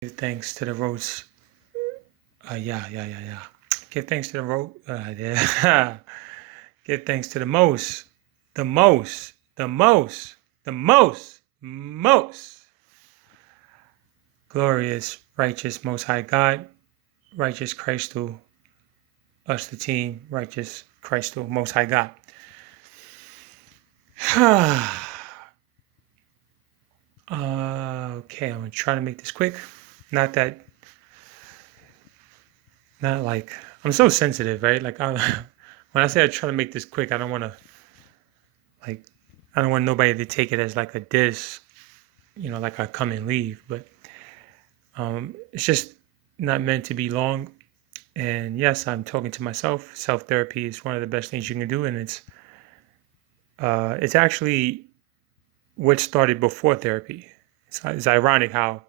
Give thanks to the roads. Yeah. Give thanks to the road. Yeah. Give thanks to the most, the most, the most, the most glorious, righteous, most high God, righteous Christo, us the team, righteous Christo, most high God. Okay, I'm gonna try to make this quick. Not that, not like I'm so sensitive, right? When I say I try to make this quick, I don't want to like I don't want nobody to take it as like a diss, like I come and leave. But it's just not meant to be long. And yes, I'm talking to myself. Self therapy is one of the best things you can do, and it's actually what started before therapy. It's ironic how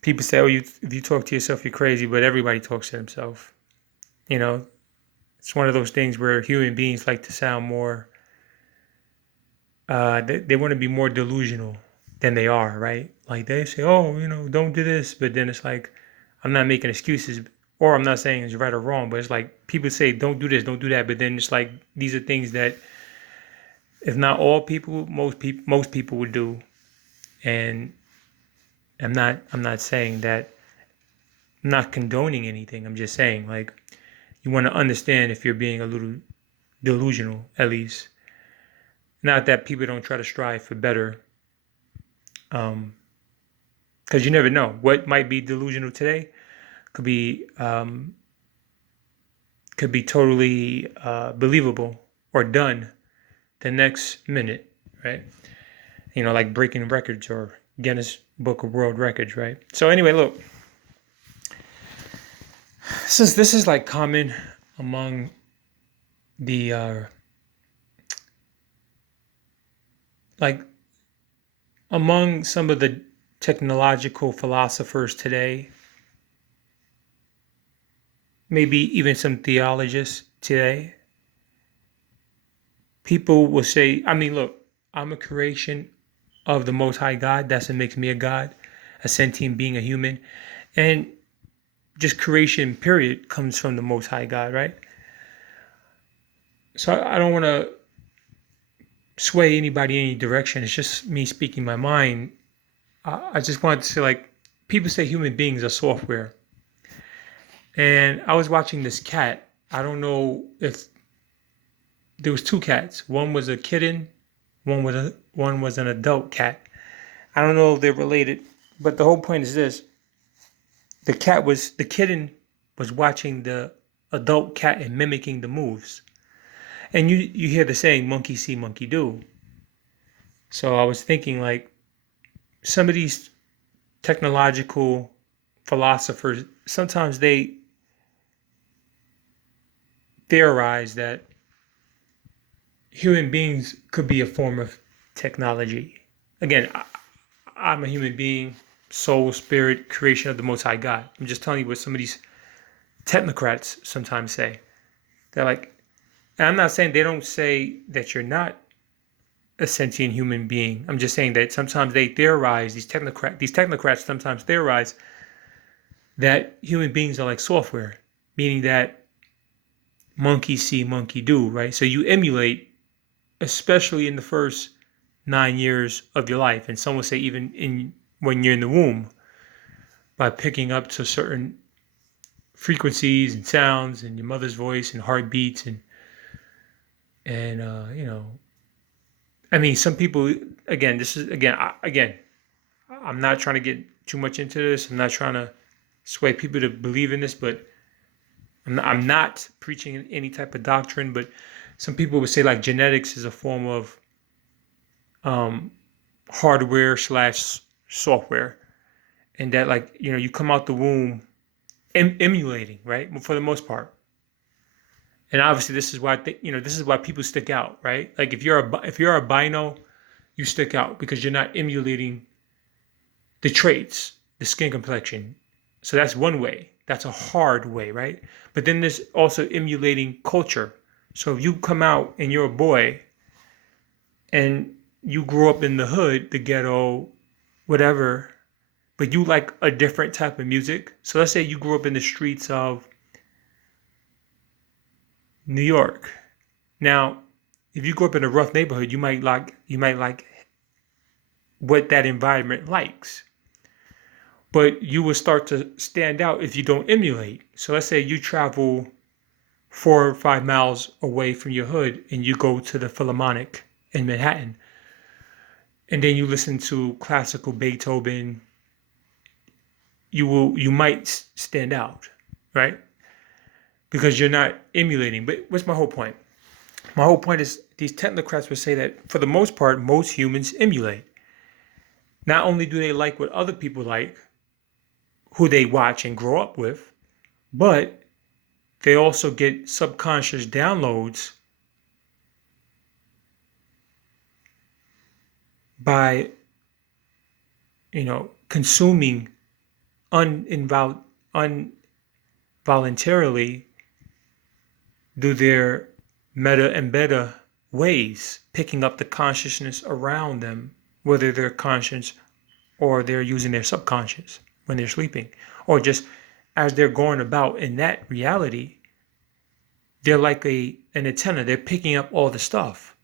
people say, "Oh, if you talk to yourself, you're crazy," but everybody talks to themselves. You know, it's one of those things where human beings like to sound more. They want to be more delusional than they are, right? Like they say, "Oh, don't do this," but then it's like, I'm not making excuses, or I'm not saying it's right or wrong, but it's like people say, "Don't do this, don't do that," but then it's like these are things that, if not all people, most people would do, and I'm not saying that. I'm not condoning anything. I'm just saying like you want to understand if you're being a little delusional, at least. Not that people don't try to strive for better, because you never know what might be delusional today could be totally believable or done the next minute, right? Like breaking records or Guinness Book of World Records, right? So anyway, look, since this is like common among the like among some of the technological philosophers today, maybe even some theologists today, people will say, I mean, look, I'm a creation of the Most High God. That's what makes me a God, a sentient being, a human. And just creation, period, comes from the Most High God, right? So I don't want to sway anybody in any direction. It's just me speaking my mind. I just wanted to say, like, people say human beings are software. And I was watching this cat. I don't know if there was two cats. One was a kitten. One was an adult cat. I don't know if they're related, but the whole point is this: the kitten was watching the adult cat and mimicking the moves. And you hear the saying, "Monkey see, monkey do." So I was thinking, like, some of these technological philosophers sometimes they theorize that human beings could be a form of technology. Again, I'm a human being, soul, spirit, creation of the Most High God. I'm just telling you what some of these technocrats sometimes say. They're like, and I'm not saying they don't say that you're not a sentient human being. I'm just saying that sometimes they theorize, these technocrats sometimes theorize that human beings are like software, meaning that monkey see, monkey do, right? So you emulate, especially in the first 9 years of your life, and some will say even in when you're in the womb, by picking up to certain frequencies and sounds and your mother's voice and heartbeats and I mean, some people, again, this is again, I'm not trying to get too much into this. I'm not trying to sway people to believe in this, but I'm not preaching any type of doctrine. But some people would say like genetics is a form of um, hardware slash software, and that like you come out the womb emulating, right, for the most part. And obviously, this is why this is why people stick out, right? Like if you're a albino, you stick out because you're not emulating the traits, the skin complexion. So that's one way. That's a hard way, right? But then there's also emulating culture. So if you come out and you're a boy and you grew up in the hood, the ghetto, whatever, but you like a different type of music. So let's say you grew up in the streets of New York. Now, if you grew up in a rough neighborhood, you might like what that environment likes. But you will start to stand out if you don't emulate. So let's say you travel 4 or 5 miles away from your hood and you go to the Philharmonic in Manhattan, and then you listen to classical Beethoven, you might stand out, right? Because you're not emulating. But what's my whole point? My whole point is these technocrats would say that for the most part, most humans emulate. Not only do they like what other people like, who they watch and grow up with, but they also get subconscious downloads by, consuming involuntarily through their meta and beta ways, picking up the consciousness around them, whether they're conscious or they're using their subconscious when they're sleeping, or just as they're going about in that reality, they're like an antenna. They're picking up all the stuff.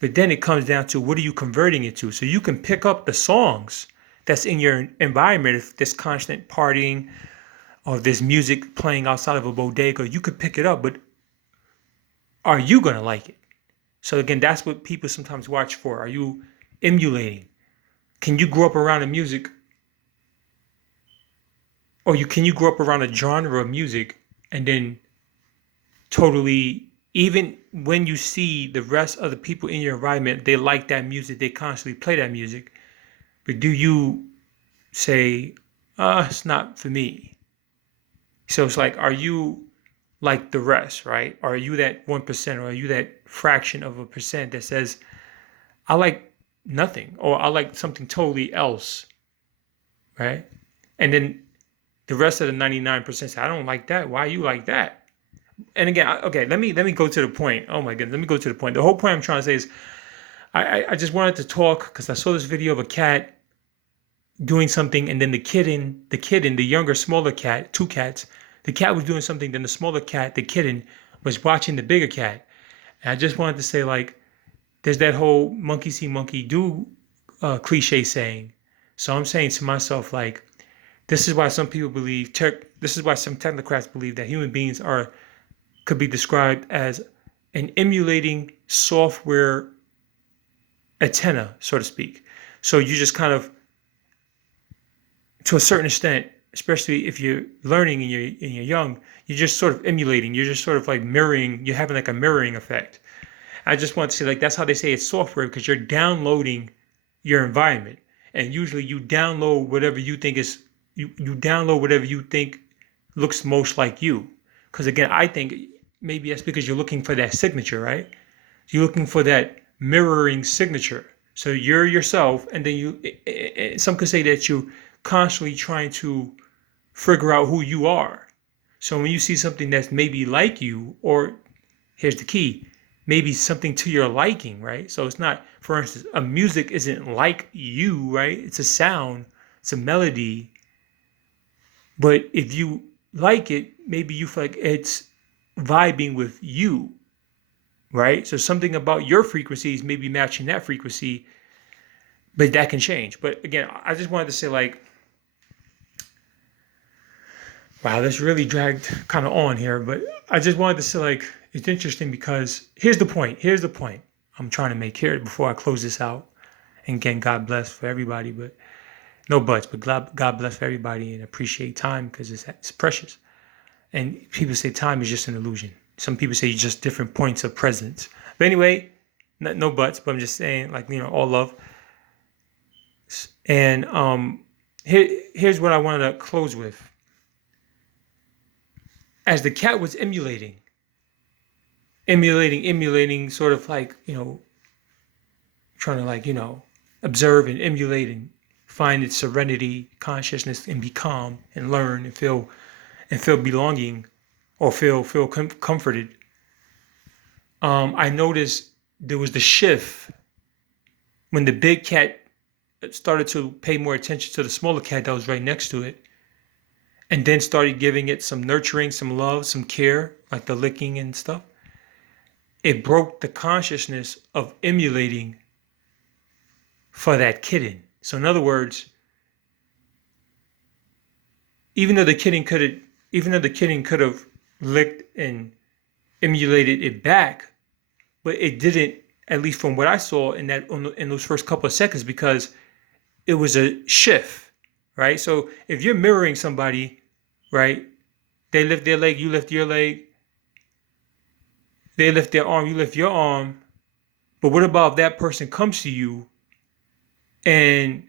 But then it comes down to what are you converting it to? So you can pick up the songs that's in your environment. If there's constant partying or there's music playing outside of a bodega, you could pick it up, but are you going to like it? So again, that's what people sometimes watch for. Are you emulating? Can you grow up around the music, or can you grow up around a genre of music and then totally, even when you see the rest of the people in your environment, they like that music, they constantly play that music, but do you say, it's not for me? So it's like, are you like the rest, right? Or are you that 1%, or are you that fraction of a percent that says, I like nothing, or I like something totally else, right? And then the rest of the 99% say, I don't like that. Why you like that? And again, okay, let me go to the point. Oh my goodness, let me go to the point. The whole point I'm trying to say is, I just wanted to talk because I saw this video of a cat doing something, and then the younger, smaller cat, two cats, the cat was doing something, then the smaller cat, the kitten, was watching the bigger cat. And I just wanted to say, like, there's that whole monkey see, monkey do cliche saying. So I'm saying to myself, like, this is why some people believe, this is why some technocrats believe that human beings could be described as an emulating software antenna, so to speak. So you just kind of, to a certain extent, especially if you're learning and you're young, you're just sort of emulating. You're just sort of like mirroring. You're having like a mirroring effect. I just want to say, like, that's how they say it's software, because you're downloading your environment, and usually you download whatever you think is you download whatever you think looks most like you. Because again, I think maybe that's because you're looking for that signature, right? You're looking for that mirroring signature. So you're yourself, and then some could say that you constantly trying to figure out who you are. So when you see something that's maybe like you, or here's the key, maybe something to your liking, right? So it's not, for instance, a music isn't like you, right? It's a sound, it's a melody. But if you like it, maybe you feel like it's vibing with you, right? So something about your frequencies may be matching that frequency, but that can change. But again, I just wanted to say, like, wow, this really dragged kind of on here, but I just wanted to say, like, it's interesting because here's the point. Here's the point I'm trying to make here before I close this out. And again, God bless for everybody, but no buts, but God bless for everybody, and appreciate time because it's precious. And people say time is just an illusion. Some people say just different points of presence. But anyway, no buts, but I'm just saying, like, all love. And here's what I wanted to close with. As the cat was emulating, sort of like, trying to, like, observe and emulate and find its serenity, consciousness, and be calm and learn and feel belonging, or feel comforted. I noticed there was the shift when the big cat started to pay more attention to the smaller cat that was right next to it, and then started giving it some nurturing, some love, some care, like the licking and stuff, it broke the consciousness of emulating for that kitten. So in other words, even though the kitten could have licked and emulated it back, but it didn't, at least from what I saw in those first couple of seconds, because it was a shift, right? So if you're mirroring somebody, right, they lift their leg, you lift your leg, they lift their arm, you lift your arm. But what about if that person comes to you and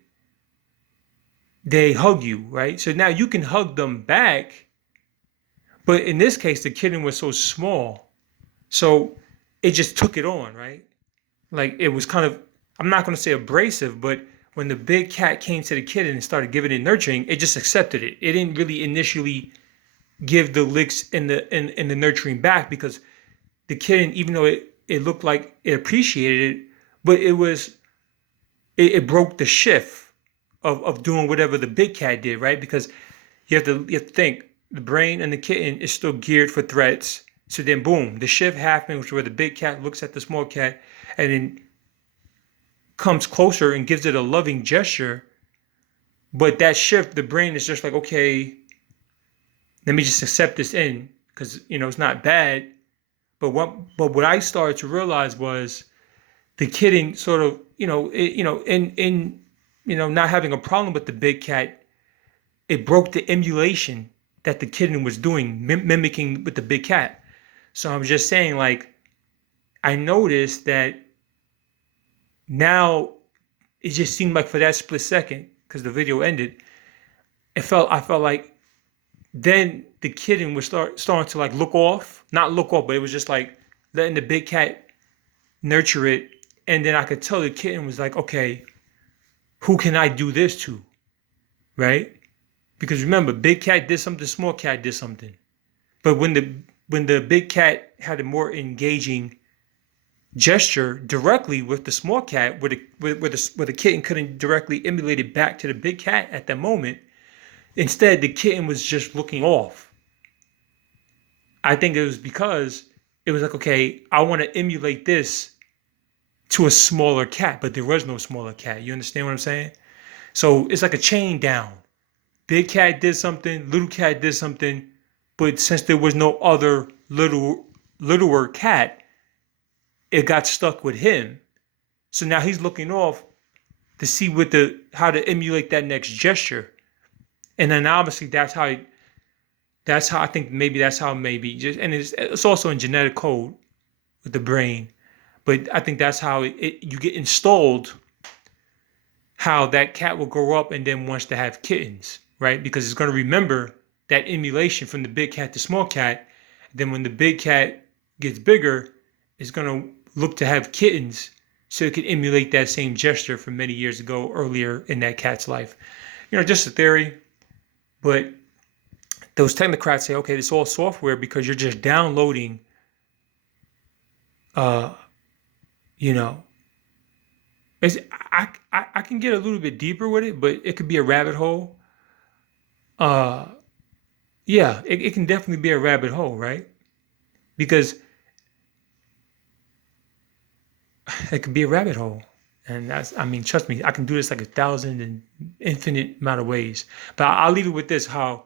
they hug you, right? So now you can hug them back, but in this case, the kitten was so small, so it just took it on, right? Like it was kind of, I'm not going to say abrasive, but when the big cat came to the kitten and started giving it nurturing, it just accepted it. It didn't really initially give the licks and the nurturing back, because the kitten, even though it looked like it appreciated it, but it broke the shift of doing whatever the big cat did, right? Because you have to think the brain and the kitten is still geared for threats. So then boom, the shift happens where the big cat looks at the small cat and then comes closer and gives it a loving gesture. But that shift, the brain is just like, okay, let me just accept this in, because it's not bad. But what I started to realize was the kitten sort of, in not having a problem with the big cat, it broke the emulation that the kitten was doing, mimicking with the big cat. So I'm just saying, like, I noticed that now it just seemed like for that split second, because the video ended, I felt like then the kitten was starting to like not look off, but it was just like letting the big cat nurture it. And then I could tell the kitten was like, okay, who can I do this to? Right? Because remember, big cat did something, small cat did something. But when the big cat had a more engaging gesture directly with the small cat, where the kitten couldn't directly emulate it back to the big cat at that moment, instead the kitten was just looking off. I think it was because it was like, okay, I want to emulate this to a smaller cat, but there was no smaller cat. You understand what I'm saying? So it's like a chain down. Big cat did something, little cat did something, but since there was no other littler cat, it got stuck with him. So now he's looking off to see how to emulate that next gesture. And then obviously that's how I think maybe that's how maybe just, and it's also in genetic code with the brain, but I think that's how you get installed, how that cat will grow up and then wants to have kittens, right? Because it's going to remember that emulation from the big cat to small cat. Then when the big cat gets bigger, it's going to look to have kittens so it can emulate that same gesture from many years ago, earlier in that cat's life. Just a theory, but those technocrats say, okay, it's all software because you're just downloading, it's, I can get a little bit deeper with it, but it could be a rabbit hole. Yeah, it can definitely be a rabbit hole, right? Because it could be a rabbit hole. And trust me, I can do this like 1,000 and infinite amount of ways. But I'll leave it with this, how,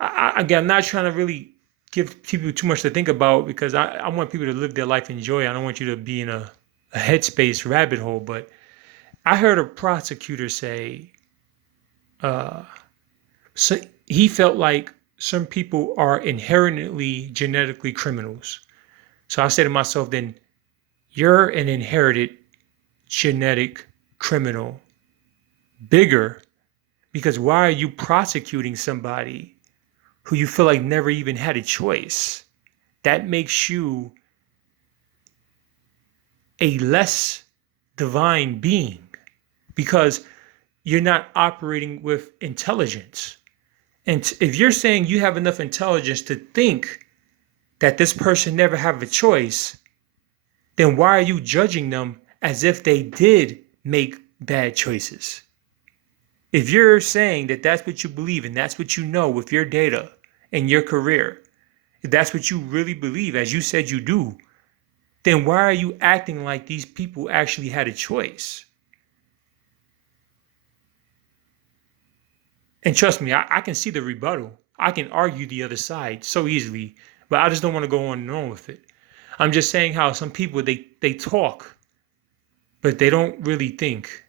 again, I'm not trying to really give people too much to think about, because I want people to live their life and enjoy. I don't want you to be in a headspace rabbit hole. But I heard a prosecutor say, so he felt like some people are inherently genetically criminals. So I said to myself, then you're an inherited genetic criminal. Bigger, because why are you prosecuting somebody who you feel like never even had a choice? That makes you a less divine being, because you're not operating with intelligence. And if you're saying you have enough intelligence to think that this person never have a choice, then why are you judging them as if they did make bad choices. If you're saying that that's what you believe and that's what you know with your data and your career, if that's what you really believe, as you said you do, then why are you acting like these people actually had a choice? And trust me, I can see the rebuttal. I can argue the other side so easily, but I just don't want to go on and on with it. I'm just saying how some people they talk, but they don't really think.